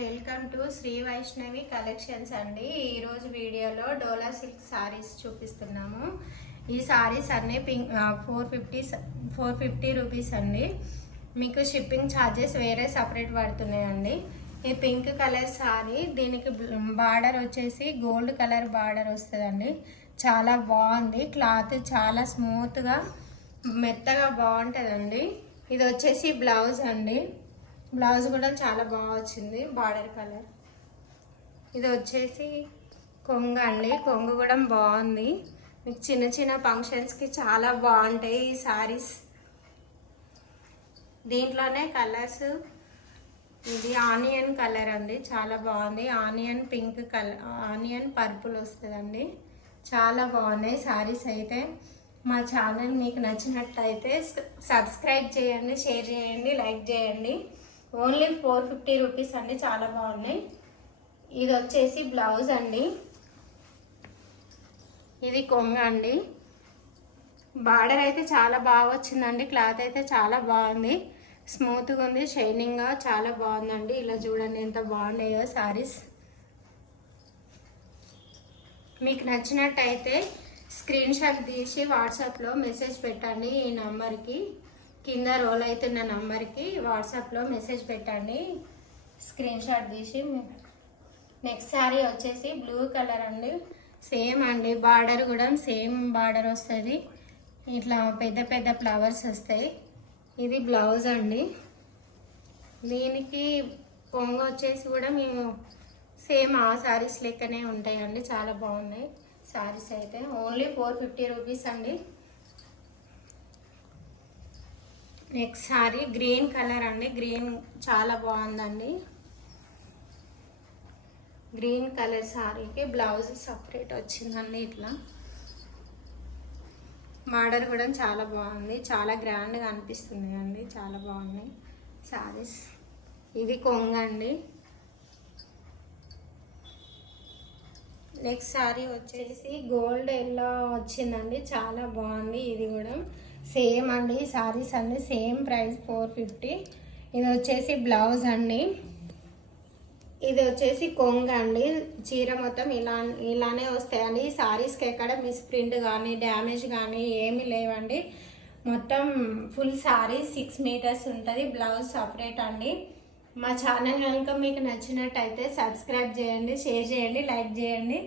Welcome to Shri Vaishnavi collections అండి. ఈరోజు వీడియోలో డోలా సిల్క్ సారీస్ చూపిస్తున్నాము. ఈ సారీస్ అన్నీ 450 రూపీస్ అండి. మీకు షిప్పింగ్ ఛార్జెస్ వేరే సపరేట్ పడుతున్నాయండి. ఈ పింక్ కలర్ సారీ, దీనికి బార్డర్ వచ్చేసి గోల్డ్ కలర్ బార్డర్ వస్తుందండి. చాలా బాగుంది. క్లాత్ చాలా స్మూత్గా మెత్తగా బాగుంటుందండి. ఇది వచ్చేసి బ్లౌజ్ అండి. బ్లౌజ్ కూడా చాలా బాగా వచ్చింది, బార్డర్ కలర్. ఇది వచ్చేసి కొంగు అండి. కొంగు కూడా బాగుంది. మీకు చిన్న చిన్న ఫంక్షన్స్కి చాలా బాగుంటాయి ఈ సారీస్. దీంట్లోనే కలర్స్, ఇది ఆనియన్ కలర్ అండి, చాలా బాగుంది. Onion pink colour, onion purple వస్తుందండి. చాలా బాగున్నాయి సారీస్. అయితే మా ఛానల్ మీకు నచ్చినట్టయితే సబ్స్క్రైబ్ చేయండి, షేర్ చేయండి, లైక్ చేయండి. ఓన్లీ 450 రూపీస్ అండి. చాలా బాగున్నాయి. ఇది వచ్చేసి బ్లౌజ్ అండి. ఇది కొంగ అండి. బార్డర్ అయితే చాలా బాగా వచ్చిందండి. క్లాత్ అయితే చాలా బాగుంది, స్మూత్గా ఉంది, షైనింగ్గా చాలా బాగుందండి. ఇలా చూడండి ఎంత బాగున్నాయో సారీస్. మీకు నచ్చినట్టయితే స్క్రీన్ షాట్ తీసి వాట్సాప్లో మెసేజ్ పెట్టండి. ఈ నంబర్కి, కింద రోల్ అవుతున్న నంబర్కి వాట్సాప్లో మెసేజ్ పెట్టండి, స్క్రీన్ షాట్ తీసి. నెక్స్ట్ శారీ వచ్చేసి బ్లూ కలర్ అండి. సేమ్ అండి, బార్డర్ కూడా సేమ్ బార్డర్ వస్తుంది. ఇట్లా పెద్ద పెద్ద ఫ్లవర్స్ వస్తాయి. ఇది బ్లౌజ్ అండి. దీనికి కొంగు వచ్చేసి కూడా మేము సేమ్ ఆ శారీస్ లెక్కనే ఉంటాయండి. చాలా బాగున్నాయి శారీస్ అయితే. ఓన్లీ 450 రూపీస్ అండి. నెక్స్ట్ సారీ గ్రీన్ కలర్ అండి. గ్రీన్ చాలా బాగుందండి. గ్రీన్ కలర్ సారీకి బ్లౌజ్ సపరేట్ వచ్చిందండి. ఇట్లా బార్డర్ కూడా చాలా బాగుంది, చాలా గ్రాండ్గా అనిపిస్తుంది అండి. చాలా బాగున్నాయి సారీస్. ఇది కొంగు అండి. నెక్స్ట్ సారీ వచ్చేసి గోల్డ్ ఎల్లో వచ్చిందండి. చాలా బాగుంది. ఇది కూడా సేమ్ అండి. సారీస్ అన్ని సేమ్ ప్రైస్ 450. ఇది వచ్చేసి బ్లౌజ్ అండి. ఇది వచ్చేసి కొంగు అండి. చీర మొత్తం ఇలానే వస్తాయండి. ఈ సారీస్కి ఎక్కడ మిస్ప్రింట్ కానీ డ్యామేజ్ కానీ ఏమీ లేవండి. మొత్తం ఫుల్ సారీ 6 మీటర్స్ ఉంటుంది. బ్లౌజ్ సపరేట్ అండి. మా ఛానల్ కనుక మీకు నచ్చినట్టయితే సబ్స్క్రైబ్ చేయండి, షేర్ చేయండి, లైక్ చేయండి.